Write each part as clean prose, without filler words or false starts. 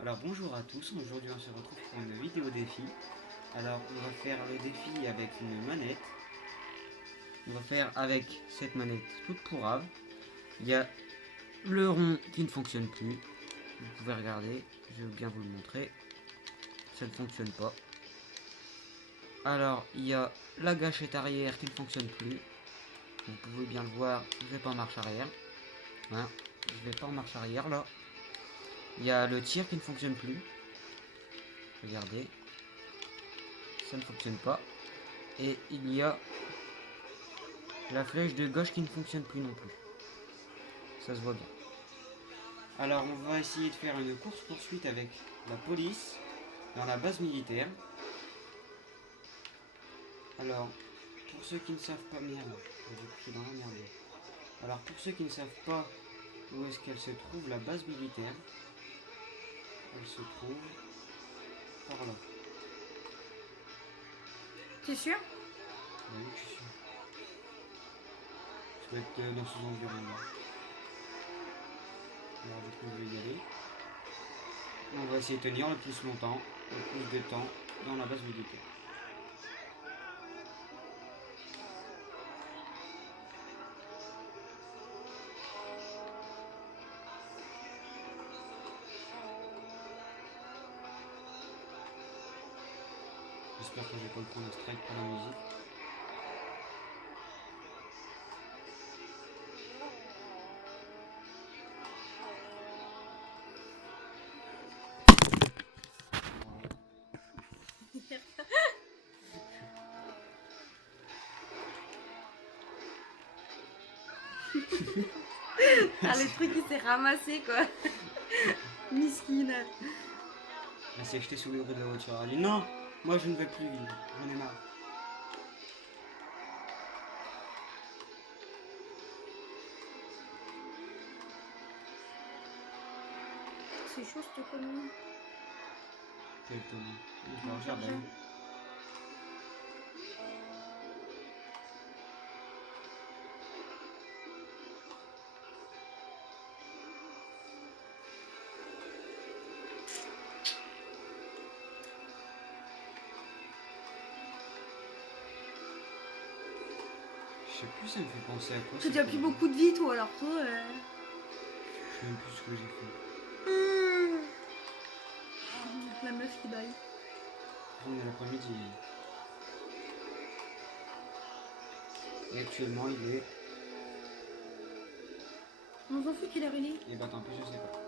Alors bonjour à tous, aujourd'hui on se retrouve pour une vidéo défi. Alors on va faire le défi avec une manette. On va faire avec cette manette toute pourrave. Il y a le rond qui ne fonctionne plus. Vous pouvez regarder, je vais bien vous le montrer. Ça ne fonctionne pas. Alors il y a la gâchette arrière qui ne fonctionne plus. Vous pouvez bien le voir, je vais pas en marche arrière. Hein, je vais pas en marche arrière là. Il y a le tir qui ne fonctionne plus. Regardez. Ça ne fonctionne pas. Et il y a la flèche de gauche qui ne fonctionne plus non plus. Ça se voit bien. Alors on va essayer de faire une course poursuite avec la police dans la base militaire. Alors pour ceux qui ne savent pas, merde, je suis dans la merde. Alors pour ceux qui ne savent pas où est-ce qu'elle se trouve, la base militaire, elle se trouve par là. T'es sûr? Oui, je suis sûr. Ça doit être dans ces environs-là. Alors du coup je vais y aller. On va essayer de tenir le plus longtemps, le plus de temps dans la base militaire. J'espère que je vais pas me prendre un strike pour la musique. Ah, le truc il s'est ramassé quoi. Miskine. Elle s'est jetée sous le roues de la voiture. Elle dit non, moi je ne vais plus vivre, j'en ai marre. C'est chaud cette connerie. Quel tonneau. Je la regarde elle. Je sais plus, ça me fait penser à quoi. Tu as plus beaucoup de vie toi alors toi. Je sais même plus ce que j'ai fait. La meuf qui baille. On est l'après-midi. Et actuellement il est. On s'en fout qu'il est réuni. Et bah tant pis, je sais pas.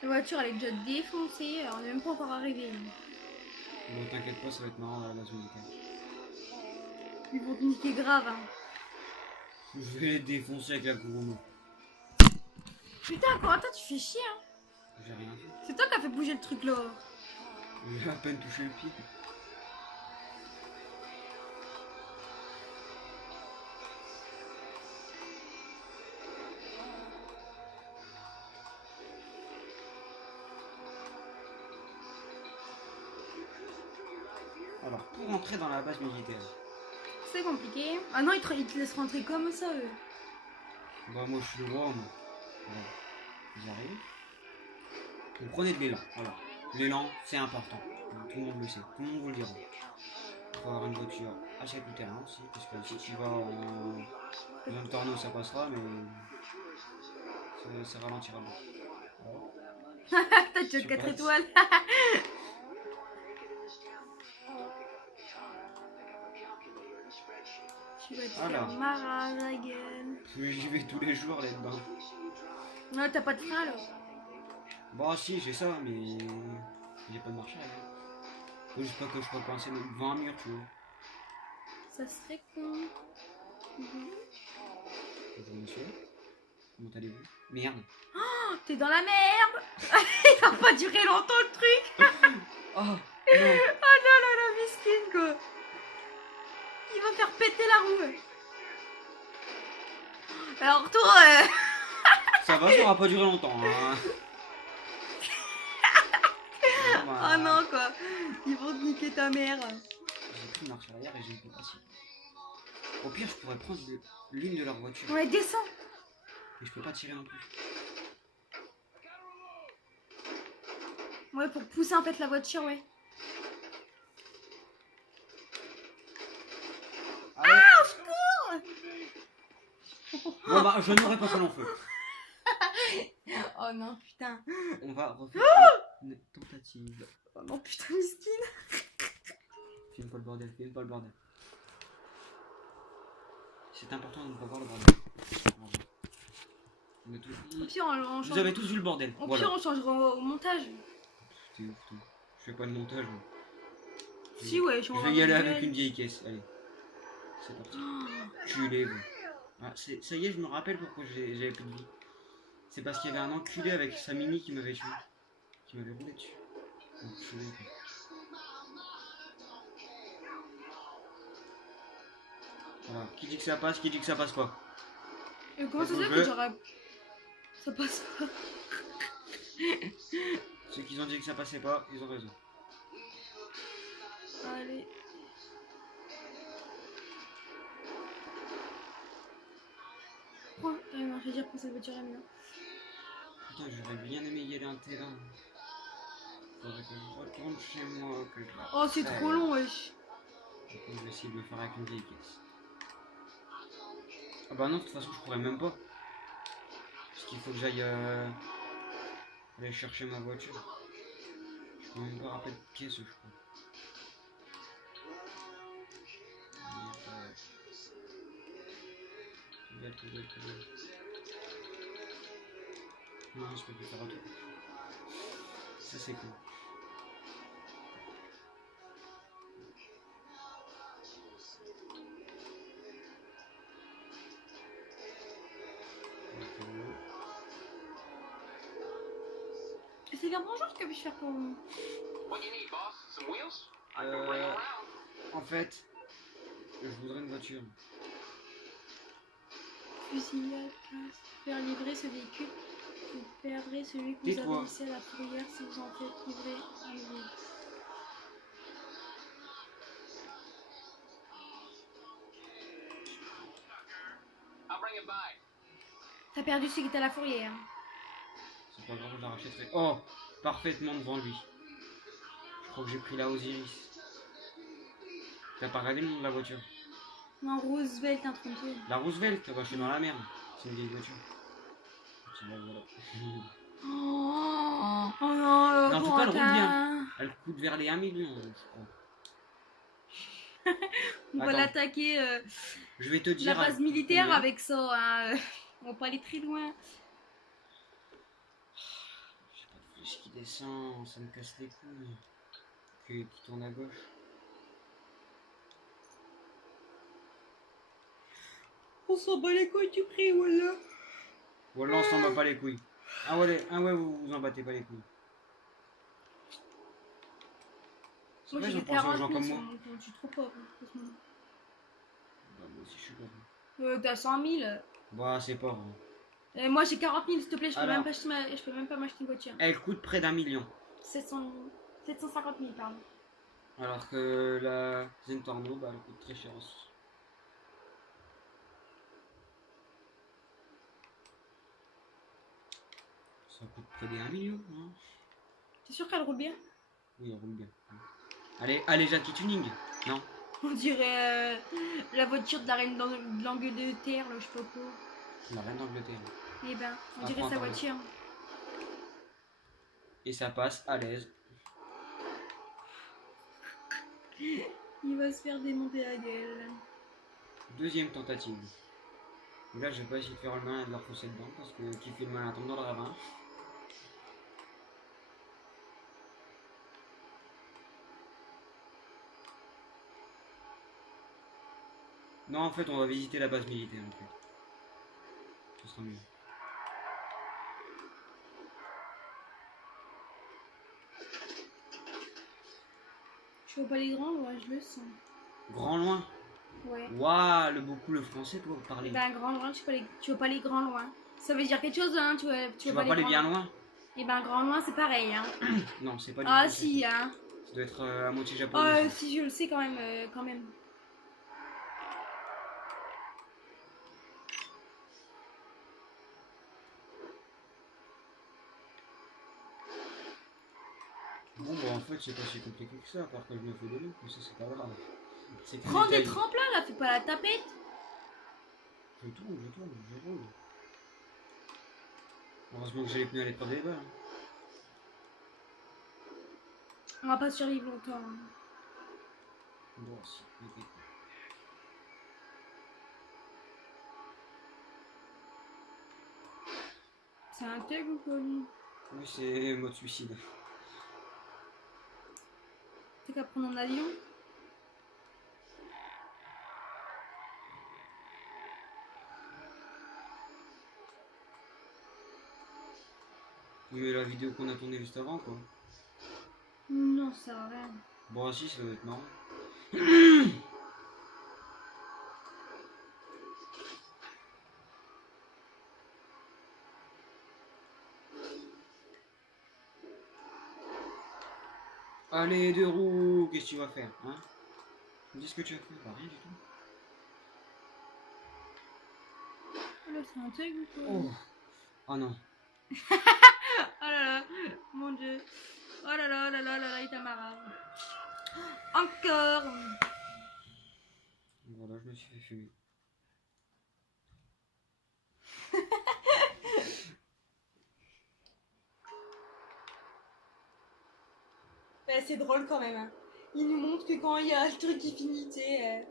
La voiture elle est déjà défoncée, on est même pas encore arrivé. Bon, t'inquiète pas, ça va être marrant à la base militaire. Ils vont te niquer grave hein. Je vais les défoncer avec la couronne. Putain Corentin tu fais chier hein. J'ai rien fait. C'est toi qui as fait bouger le truc là. J'ai à peine touché le pied. Alors, pour entrer dans la base militaire, C'est compliqué. Ah non ils te laissent rentrer comme ça eux. bah moi je suis le roi, moi. Voilà. Vous arrivez. Vous prenez de l'élan, voilà. L'élan, c'est important. Tout le monde le sait, tout le monde vous le dira. Il faut avoir une voiture assez tout terrain aussi, parce que si tu vas en zone tornado ça passera, mais ça ralentira beaucoup. Voilà. T'as déjà Je 4 passe. étoiles. Tu vas te Voilà. faire marrer la gueule. J'y vais tous les jours là-dedans. Non t'as pas de frein là. Bon si, j'ai ça, mais j'ai pas de marche arrière. Faut juste pas que je sois coincé devant un mur, tu vois. Ça serait con. Bonjour monsieur, comment allez-vous? Merde. Oh, t'es dans la merde. Il va pas durer longtemps le truc. Oh non. Oh non, la miskine quoi. Il va faire péter la roue. Alors toi, Ça va, ça aura pas duré longtemps. Hein. Bon, bah, oh non quoi. Ils vont te niquer ta mère. j'ai pris marche arrière et j'ai été passé. Au pire, je pourrais prendre l'une de leurs voitures. Ouais, descends. Mais je peux pas tirer non plus. Ouais, pour pousser en fait la voiture, ouais. Allez. Ah, au secours. Bon bah, je n'aurai pas fait long feu. Oh non, putain. On va refaire une tentative. Oh non, putain, miskin. Filme pas le bordel, filme pas le bordel. C'est important de ne pas voir le bordel. On est tous- Au pire, on Vous avez tous vu le bordel. Au Voilà. pire, on changera au montage. T'es ouf, toi. Je fais pas de montage. Moi. Si, ouais, Je vais y aller avec une vieille caisse. Allez. C'est parti. Culé, vous. Ah, ça y est, je me rappelle pourquoi j'avais plus de vie. C'est parce qu'il y avait un enculé avec sa mini qui m'avait tué. Qui m'avait roulé dessus. Enculé, quoi. Voilà. Qui dit que ça passe, qui dit que ça passe pas. Et comment ça se fait Bon, que j'aurais... Ça passe pas. Ceux qui ont dit que ça passait pas, ils ont raison. Allez. Prends... non, je vais dire prends cette voiture là maintenant. Putain, j'aurais bien aimé y aller en terrain. Faudrait que je retourne chez moi, que je la Oh, c'est fasse. trop long, wesh. Du coup, je vais essayer de le faire avec une vieille caisse. Ah bah non, de toute façon, je pourrais même pas. Parce qu'il faut que j'aille aller chercher ma voiture. Je peux même pas rappeler de caisse, je crois. Poubelle. Non, je peux plus faire autre. Ça, c'est cool. C'est bien bonjour, ce que puis-je faire pour vous? En fait, je voudrais une voiture. Fusillade, place. Faire livrer ce véhicule. Vous perdrez celui que vous Tais-toi. avez laissé à la fourrière si vous en faites livrer un nouveau. T'as perdu celui qui était à la fourrière. C'est pas grave, je la rachèterai. Oh, parfaitement devant lui. Je crois que j'ai pris la Osiris. T'as pas regardé le nom de la voiture? Non, Roosevelt, un 32. La Roosevelt, bah, je suis dans la merde. C'est une vieille voiture. Tiens, voilà. Oh, oh non, Mais en tout cas, elle roule Corentin. bien. Elle coûte vers les 1 million, je crois. On va Attends. l'attaquer Je vais te la dire. base militaire combien. avec ça. Hein. On va pas aller très loin. J'ai pas de flèche qui descend, ça me casse les couilles. Qui tourne à gauche. On s'en bat les couilles du prix, voilà. Voilà, on s'en bat pas les couilles. Ah ouais, vous vous en battez pas les couilles. C'est Moi vrai, j'ai j'en pense aux 40 gens 000 comme sur moi. mon compte, je suis trop pauvre. En ce moment. Bah, moi aussi, je suis pauvre. T'as 100 000. Bah, c'est pauvre. Moi j'ai 40 000, s'il te plaît, je peux Alors. même pas acheter je peux même pas m'acheter une voiture. Elle coûte près d'1 million. 750 000, pardon. Alors que la Zentorno, bah, elle coûte très cher aussi. Ça coûte près des 1 million, hein. T'es sûr qu'elle roule bien? Oui, elle roule bien. Allez, Jackie Tuning. Non. On dirait la voiture de la reine de l'Angleterre, là, je sais pas quoi. La reine d'Angleterre. Eh ben, on Ah, dirait prends sa ton voiture. Et ça passe à l'aise. Il va se faire démonter la gueule. Deuxième tentative. Et là, je vais pas essayer de faire le malin et de leur foncer dedans parce que qui fait le malin tombe dans le ravin. Non, en fait, on va visiter la base militaire en fait. Ce sera mieux. Je vois pas les grands, ouais, je le sens. Grand loin. Ouais. Waouh, beaucoup le français pour parler. Ben, grand loin, tu veux pas les grands loin. Ça veut dire quelque chose, hein, Tu vas pas aller bien loin? Et ben, grand loin, c'est pareil, hein. Non, c'est pas du Ah, français. si, Ça. hein. Ça doit être à moitié japonais. Ah, Ça. si, je le sais quand même, quand même. Bon, bah en fait, c'est pas si compliqué que ça, à part que je me fais de l'eau, mais ça, c'est pas grave. C'est qu'un Prends des détail. tremplins, là, fais pas la tapette. Je tourne, je roule. Heureusement que j'ai les pneus à l'épreuve des balles. Hein. On va pas survivre longtemps. Hein. Bon, si, ok. C'est un tug ou quoi, lui? Oui, c'est mode suicide. T'as qu'à prendre un avion. Mais la vidéo qu'on a tournée juste avant, quoi. Non, ça sert à rien. Bon, si, ça doit être marrant. Allez, deux roues, qu'est-ce que tu vas faire, hein? Tu me dis ce que tu vas faire? Bah, rien du tout. Oh là, c'est un tug ou quoi? Oh, oh non. Oh là là, mon dieu. Oh là là, oh là là, oh là là, Itamara. Encore. Voilà, je me suis fait fumer. Ben, c'est drôle quand même. Hein. Il nous montre que quand il y a le truc qui finit, tu sais.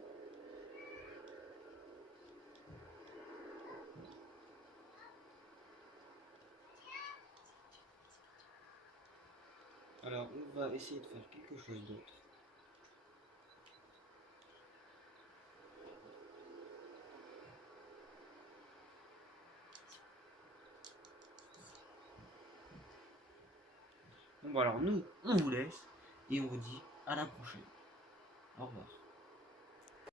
Alors, on va essayer de faire quelque chose d'autre. Bon, bah alors, nous, on vous laisse et on vous dit à la prochaine. Au revoir.